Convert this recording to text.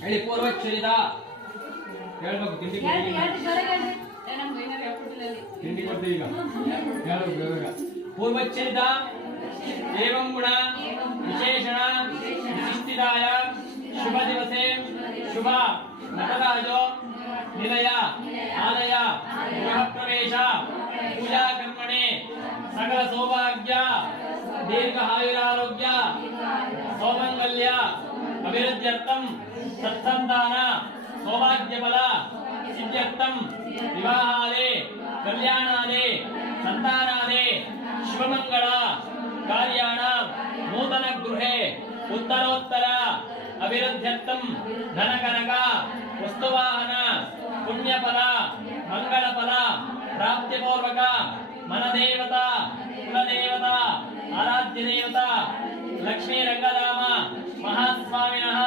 ಹೇಳಿ ಪೂರ್ವಚರಿತ ಹೇಳ್ಬೇಕು ತಿಂಡಿ ತಿಂಡಿ ಕೊಡ್ತೀವಿ ಈಗ ಹೇಳ್ಬೇಕು ಪೂರ್ವಚರಿತ एवं गुण विशेषण विशिष्टिदाय शुभ दिवसे शुभ नटराजो निलय आलय गृह प्रवेश पूजा कर्मणे सकल सौभाग्य दीर्घ आयुरारोग्य सौमंगल्य अभिवृद्ध्यर्थम सत्संतान सौभाग्य बल सिद्ध्यर्थम विवाहादे कल्याणादे संतानादे शुभमंगल कार्याण नूतन गृहे उत्तरोत्तर अभिवृद्ध्यर्थम धन कनक वस्तुवाहन पुण्यफल मंगलफल प्राप्तिपूर्वक मन देवता कुल देवता आराध्य देवता लक्ष्मी रंगधाम महास्वामिनः